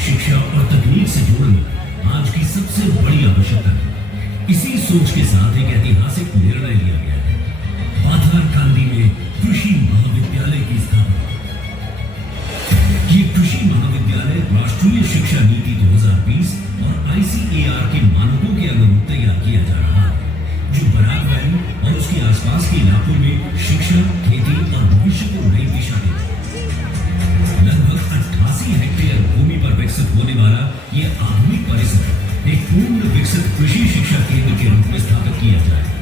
शिक्षा और तकनीक से जोड़ना आज की सबसे बड़ी आवश्यकता है। इसी सोच के साथ एक ऐतिहासिक निर्णय लिया गया है, पाथरकांदी में कृषि महाविद्यालय की स्थापना। ये कृषि महाविद्यालय राष्ट्रीय शिक्षा नीति 2020 और ICAR के मानकों के अनुरूप तैयार किया जा रहा है, जो बराक वैली और उसके आसपास के इलाकों में शिक्षा, खेती और भविष्य को नई दिशा देगा। लगभग 88 हेक्टेयर भूमि पर विकसित होने वाला ये आधुनिक परिसर एक पूर्ण विकसित कृषि शिक्षा केंद्र के रूप में स्थापित किया जाएगा।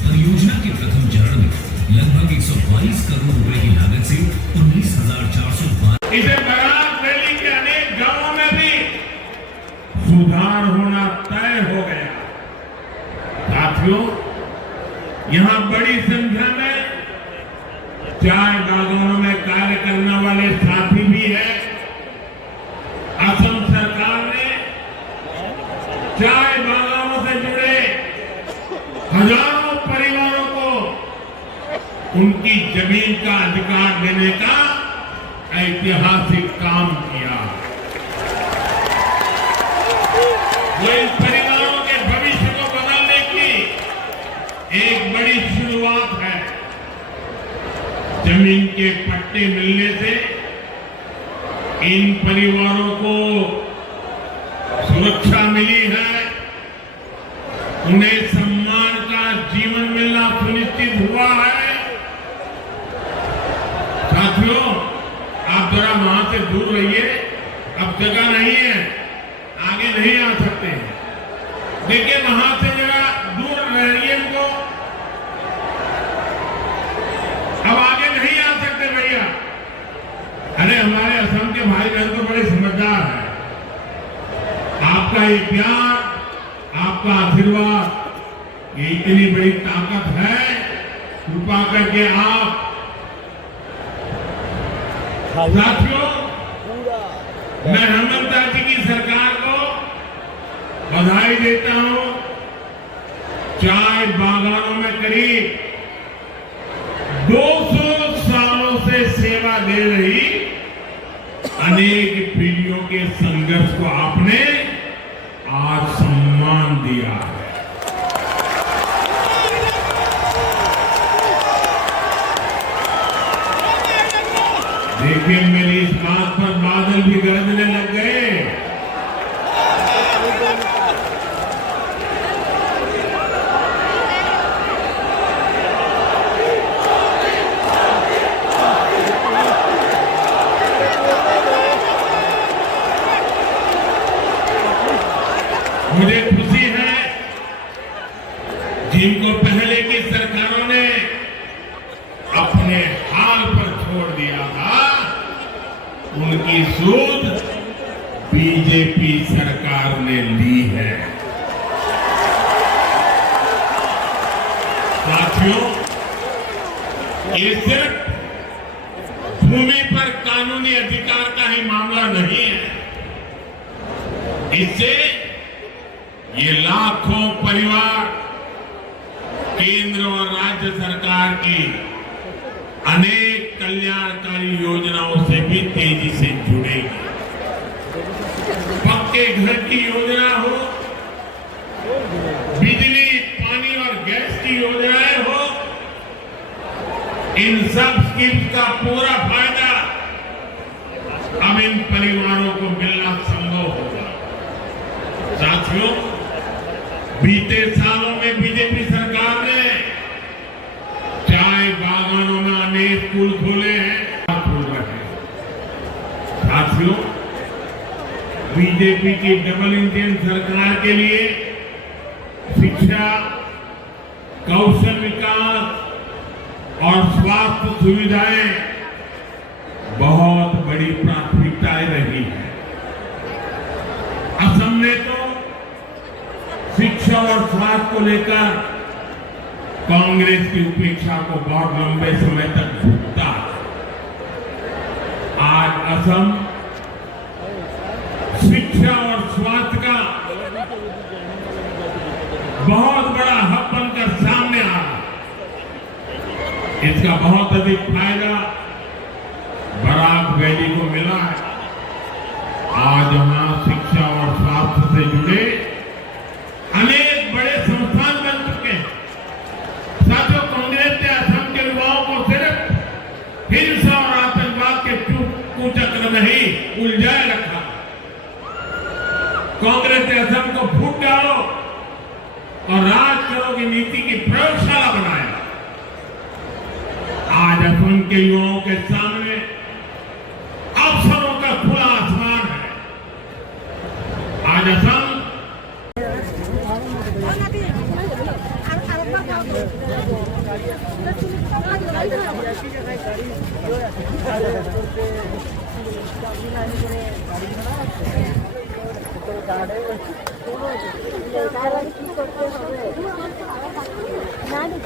परियोजना के प्रथम चरण में लगभग 122 करोड़ रुपए की लागत से 19,412 इसे बराक वैली के अनेक गांवों में भी सुधार होना तय हो गया। साथियों, यहां बड़ी संख्या में चाय बागानों में कार्य करने वाले साथी भी हैं। असम सरकार ने चाय बागानों से जुड़े हजारों परिवारों को उनकी जमीन का अधिकार देने का ऐतिहासिक काम किया। वो इन परिवारों के भविष्य को बदलने की एक बड़ी शुरुआत है। जमीन के पट्टे मिलने से इन परिवारों को सुरक्षा मिली है, उन्हें सम्मान का जीवन मिलना सुनिश्चित हुआ है। साथियों, आप जरा वहां से दूर रहिए, अब जगह नहीं है, आगे नहीं आ सकते हैं। देखिए वहां से जरा दूर रहिए इनको, अब आगे नहीं आ सकते भैया। अरे हमारे असम के भाई बहन तो बड़े समझदार हैं। आपका ये प्यार, आपका आशीर्वाद, ये इतनी बड़ी ताकत है। कृपा करके आप साथियों, मैं हेमंत जी की सरकार को बधाई देता हूं। चाय बागानों में करीब 200 सालों से सेवा दे रही अनेक पीढ़ियों के संघर्ष को आपने आज सम्मान दिया है। देखिए मेरी इस बात पर बादल भी गरजने लग गए। मुझे खुशी है जिनको पहले की सरकारों ने अपने हाल पर छोड़ दिया था, उनकी सूद बीजेपी सरकार ने ली है। साथियों, ये सिर्फ भूमि पर कानूनी अधिकार का ही मामला नहीं है। इससे ये लाखों परिवार केंद्र और राज्य सरकार की अनेक कल्याणकारी योजनाओं से भी तेजी से जुड़ेगी। पक्के घर की योजना हो, बिजली, पानी और गैस की योजनाएं हो, इन सब स्कीम्स का पूरा फायदा अब इन परिवारों को मिलना संभव होगा। साथियों, बीते सालों में बीजेपी सरकार ने चाय बागानों में अनेक स्कूल खोले हैं, खोल रहे हैं। साथियों, बीजेपी की डबल इंजन सरकार के लिए शिक्षा, कौशल विकास और स्वास्थ्य सुविधाएं बहुत बड़ी प्राथमिकताएं रही है। असम ने तो शिक्षा और स्वास्थ्य को लेकर कांग्रेस की उपेक्षा को बहुत लंबे समय तक भुगता। आज असम शिक्षा और स्वास्थ्य का बहुत बड़ा हब बनकर सामने आ रहा है। इसका बहुत अधिक फायदा बराक वैली को मिला है। आज यहाँ शिक्षा और स्वास्थ्य से जुड़े अनेक बड़े संस्थान बन चुके हैं। साथियों, कांग्रेस ने असम के युवाओं को सिर्फ हिंसा और आतंकवाद के कुचक्र में ही उलझाए रखा। कांग्रेस ने असम को फूट डालो और राज करो की नीति की प्रयोगशाला बनाया। आज असम के युवाओं के सामने अवसरों का खुला आसमान है। आज असम আমি